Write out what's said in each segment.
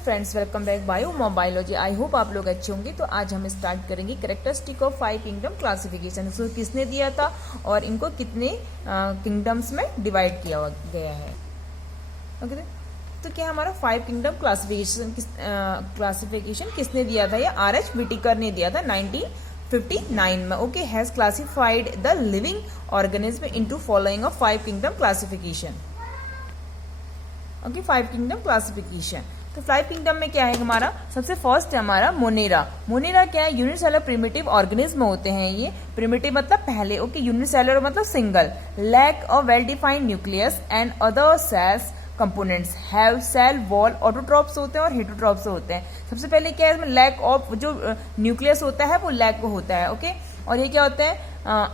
Friends, welcome back बायो मोबाइलॉजी। I hope आप लोग अच्छे होंगे। तो आज हम स्टार्ट करेंगे कैरेक्टरिस्टिक ऑफ 5 किंगडम क्लासिफिकेशन। इसको किसने दिया था और इनको कितने किंगडम्स में डिवाइड किया गया है। ओके, तो क्या हमारा 5 किंगडम क्लासिफिकेशन किसने दिया था? ये R.H. व्हिटेकर ने दिया था 1959 में। Okay, has classified the living organism into following of 5 kingdom classification. Okay, 5 kingdom classification. तो 5 किंगडम में क्या है हमारा? सबसे फर्स्ट है हमारा मोनेरा। मोनेरा क्या है? यूनिसेलर प्रिमिटिव ऑर्गेनिज्म होते हैं ये। प्रिमिटिव मतलब पहले। ओके, यूनिसेलर मतलब single. Lack of well defined nucleus and other cells components have cell wall. Autotrophs होते हैं और हेटरोट्रॉप्स होते हैं। सबसे पहले क्या है? लैक ऑफ जो न्यूक्लियस होता है वो लैक होता है। ओके, और ये क्या होते हैं?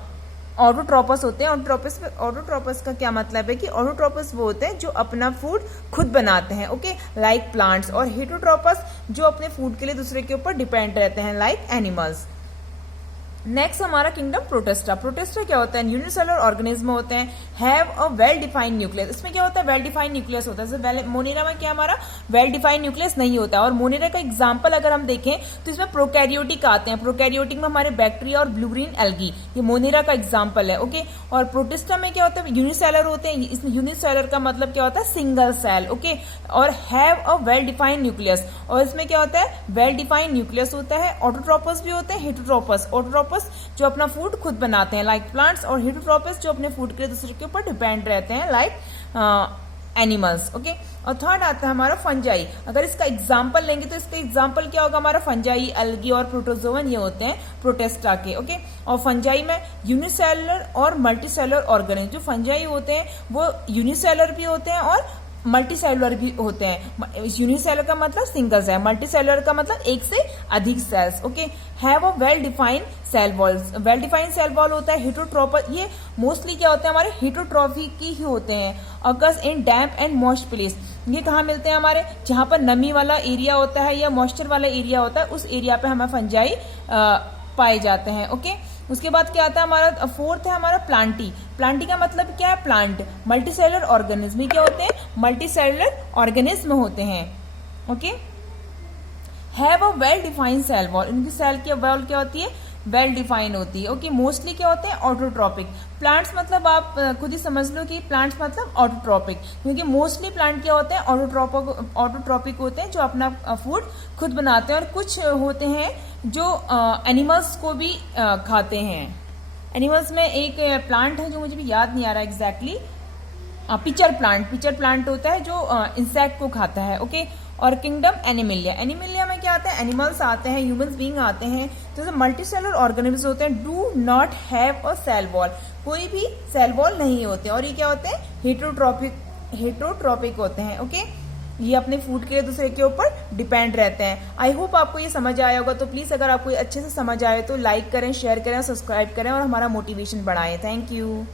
ऑटोट्रोपस होते हैं। ऑटोट्रोपस का क्या मतलब है कि ऑटोट्रोपस वो होते हैं जो अपना फूड खुद बनाते हैं। Okay, like plants. और हेटरोट्रोपस जो अपने फूड के लिए दूसरे के ऊपर डिपेंड रहते हैं, लाइक एनिमल्स। नेक्स्ट हमारा किंगडम प्रोटिस्टा। प्रोटिस्टा क्या होता है? यूनिसेलर ऑर्गेनिज्म होते हैं, have a well defined nucleus. इसमें क्या होता है? वेल डिफाइंड न्यूक्लियस होता है। मोनेरा में क्या हमारा वेल डिफाइंड न्यूक्लियस नहीं होता है। और मोनेरा का एग्जांपल अगर हम देखें तो इसमें प्रोकैरियोटिक आते हैं। प्रोकैरियोटिक में हमारे बैक्टीरिया और ब्लू ग्रीन एल्गी, ये मोनेरा का एग्जाम्पल है। ओके, और प्रोटिस्टा में क्या होता है? यूनिसेलर होते हैं। इसमें यूनिसेलर का मतलब क्या होता है? Single cell. ओके, और have a well defined nucleus. और इसमें क्या होता है? वेल डिफाइंड न्यूक्लियस होता है। ऑटोट्रोपस भी होते हैं, हेटरोट्रोपस। ऑटोट्रोपस जो अपना फूड खुद बनाते हैं, लाइक प्लांट्स। और हेटरोट्रोपस जो अपने फूड के लिए दूसरे के ऊपर डिपेंड रहते हैं, लाइक एनिमल्स। ओके, और थर्ड आता है हमारा फंजाई। अगर इसका एग्जांपल लेंगे तो इसका एग्जांपल क्या होगा हमारा? फंजाई, एल्गी और प्रोटोजोवन ये होते हैं प्रोटेस्टा के। ओके, और फंजाई में यूनिसेलर और मल्टीसेलर ऑर्गेनिज्म। जो फंजाई होते हैं वो यूनिसेलर भी होते हैं और मल्टी सेलुलर भी होते हैं। यूनिसेलर का मतलब सिंगल सेल, मल्टी सेलुलर का मतलब एक से अधिक cells. Okay, have a well defined cell walls. Well defined cell wall होता है। हेटरोट्रोपस, ये मोस्टली क्या होते हैं हमारे? हेटरोट्रॉफी की ही होते हैं। Occurs in damp and moist place. ये कहाँ मिलते हैं हमारे? जहां पर नमी वाला एरिया होता है या मॉइस्चर वाला एरिया होता है, उस एरिया पे हमें फंजाई पाए जाते हैं। ओके, उसके बाद क्या आता है हमारा? फोर्थ है हमारा प्लांटी। प्लांटी का मतलब क्या है? प्लांट। मल्टीसेलुलर ऑर्गेनिज्म क्या होते हैं? मल्टीसेलुलर ऑर्गेनिज्म होते हैं। Okay, have a well defined cell wall. इनकी सेल की वॉल क्या होती है? वेल डिफाइन होती है। ओके, मोस्टली क्या होते हैं? ऑटोट्रॉपिक। प्लांट्स मतलब आप खुद ही समझ लो कि प्लांट्स मतलब ऑटोट्रॉपिक, क्योंकि मोस्टली प्लांट क्या होते हैं? ऑटोट्रॉपिक होते हैं जो अपना फूड खुद बनाते हैं। और कुछ होते हैं जो एनिमल्स को भी खाते हैं। एनिमल्स में एक प्लांट है जो मुझे भी याद नहीं आ रहा exactly, pitcher plant. Pitcher plant होता है जो इंसेक्ट को खाता है। ओके, और किंगडम एनिमिलिया। एनिमिलिया में क्या आता है? एनिमल्स आते हैं, ह्यूमंस बीइंग आते हैं। तो मल्टीसेलुलर ऑर्गेनिज्म होते हैं, do not have a cell wall. कोई भी सेल वॉल नहीं होते। और ये क्या होते हैं? हेटरोट्रॉपिक होते हैं। ओके, ये अपने फूड के लिए दूसरे के ऊपर डिपेंड रहते हैं। आई होप आपको ये समझ आया होगा। तो प्लीज अगर आपको अच्छे से समझ आए तो लाइक करें, शेयर करें, सब्सक्राइब करें और हमारा मोटिवेशन बढ़ाएं। Thank you.